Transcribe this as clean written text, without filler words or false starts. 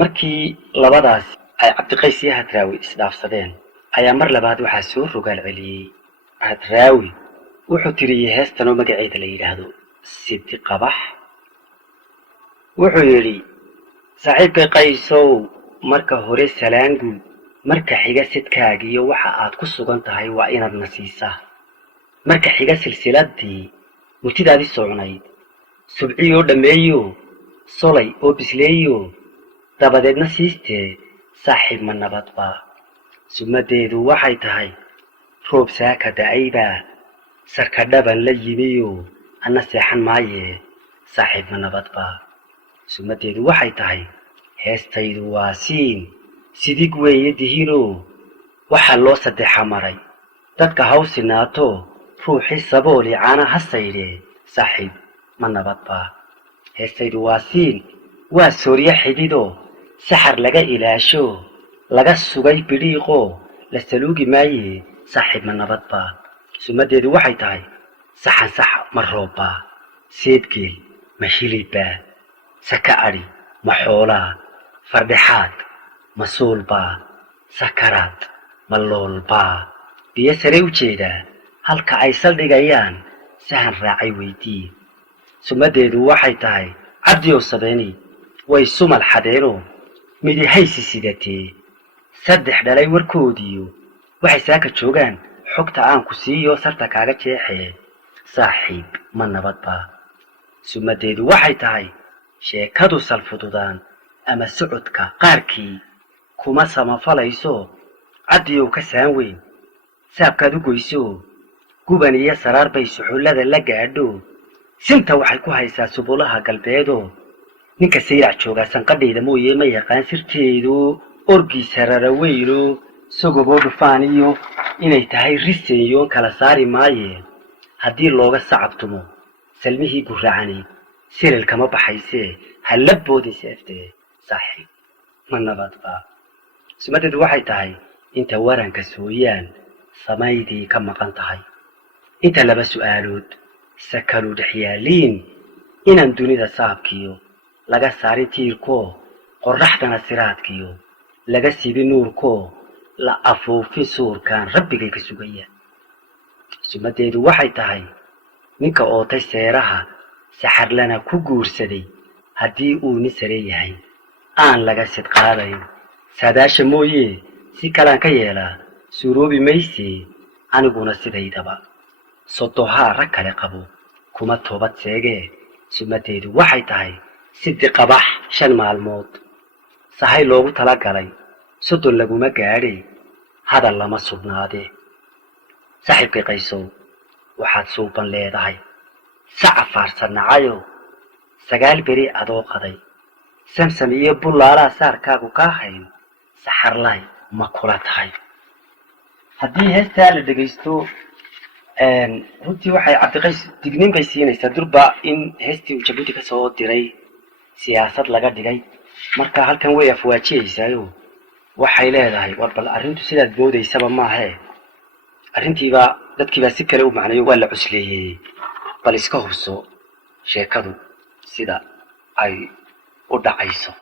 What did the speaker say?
markii labadaas ay Cabdiqays iyo Hadraawi isdhaafsadeen ayaa mar labaad waxaa soo rogaal celiyay Hadraawi wuxuu tiriyay heestan oo magaceeda la yiraahdo Sidi Qabax wuxuu yiri saaxiibkay Qaysow marka hore salaangu marka xiga sidkaaga iyo waxa aad ku sugan tahay waa inaad nasiisaa marka xiga silsiladii mutidaadii socnayd subciyo dhameeyo solay oo bisleeyo dabadeedna siistee saaxiib ma nabadba sumadeedu waxay tahay roob saaka da'ayba sarka dhaban la yimiyo ana seexan maaye saaxiib ma nabadba sumadeedu waxay tahay heestaydu waa siin sidig weeye dihiino waxa loo sadeexa maray dadka hawsinaato ruuxi sabooli caana hasayde saaxiib ma nabadba heestaydu waa siin waa sooriya xidido saxar laga ilaasho laga sugay bidhiiqo la saluugi maaye saaxiib ma nabadba sumadeedu waxay tahay saxan sax ma rooba seedgeel ma hilibba saka ari ma xoolaa fardhaxaad ma suulba sakaraad ma loolba biyo sare u jeeda halka ay saldhigayaan sahan raacay weydii sumadeedu waxay tahay cabdiyow sabeeni way sumal xadeeno midi haysi sidatee saddex dhalay warkoodiyo waxay saaka joogaan xogta aan ku siiyo sarta kaaga jeexee saaxiib ma nabadba sumadeedu waxay tahay sheekadu salfududaan ama socodka qaarkii kuma samafalayso cabdiyow ka saan weyn saabkaad u goyso guban iyo saraar bay suxullada la gaadho sinta waxay ku haysaa subulaha galbeedo ninka sayrac jooga sanqadheeda mooyee ma yaqaan sirteedu orgiisa raraweyno sogoboo dhufaan iyo inay tahay riseeyoon kala saari maaye haddii looga sacabtumo salmihii guracani silil kama baxaysee halaboodin seeftee saaxiib ma nabadba sumadeedu waxay tahay inta waranka sooyaan samaydii ka maqan tahay inta laba su'aalood sakalu dhexyaaliin inaan dunida saabkiyo laga saari tiirko qorraxdana siraadkiyo laga sibi nuurko la afuufi suurkaan rabbigay ka sugaya sumadeedu waxay tahay ninka ootay seeraha saxarlana ku guursaday haddii uu nin sare yahay aan laga sid qaadayn saadaasha mooyee si kalaan ka yeelaa suuroobi maysee aniguna sidaydaba sodohaa rag kale qabo kuma toobad seegee sumadeedu waxay tahay Sidi Qabax 5 maalmood sahay loogu talagalay sodon laguma gaadhay hadal lama sugnaade saaxiibkay Qaysow waxaad suuban leedahay saca faarsanaayo 9 beri adoo qaday samsam iyo bulaala saarkaagu ka hayn saxarlay ma kula tahay haddii heestaa la dhageysto runtii waxay Cabdiqays dignin bay siinaysaa durba in heestii uu Jabuuti ka soo diray siyaasad laga dhigay marka halkan way afwaajiyaysaa waxay leedahay war bal arintu sidaad boodaysaba maahe arintiiba dadkiiba si kale u macnayo waa la cusleeyay bal iska hubso sheekadu sida ay u dhacayso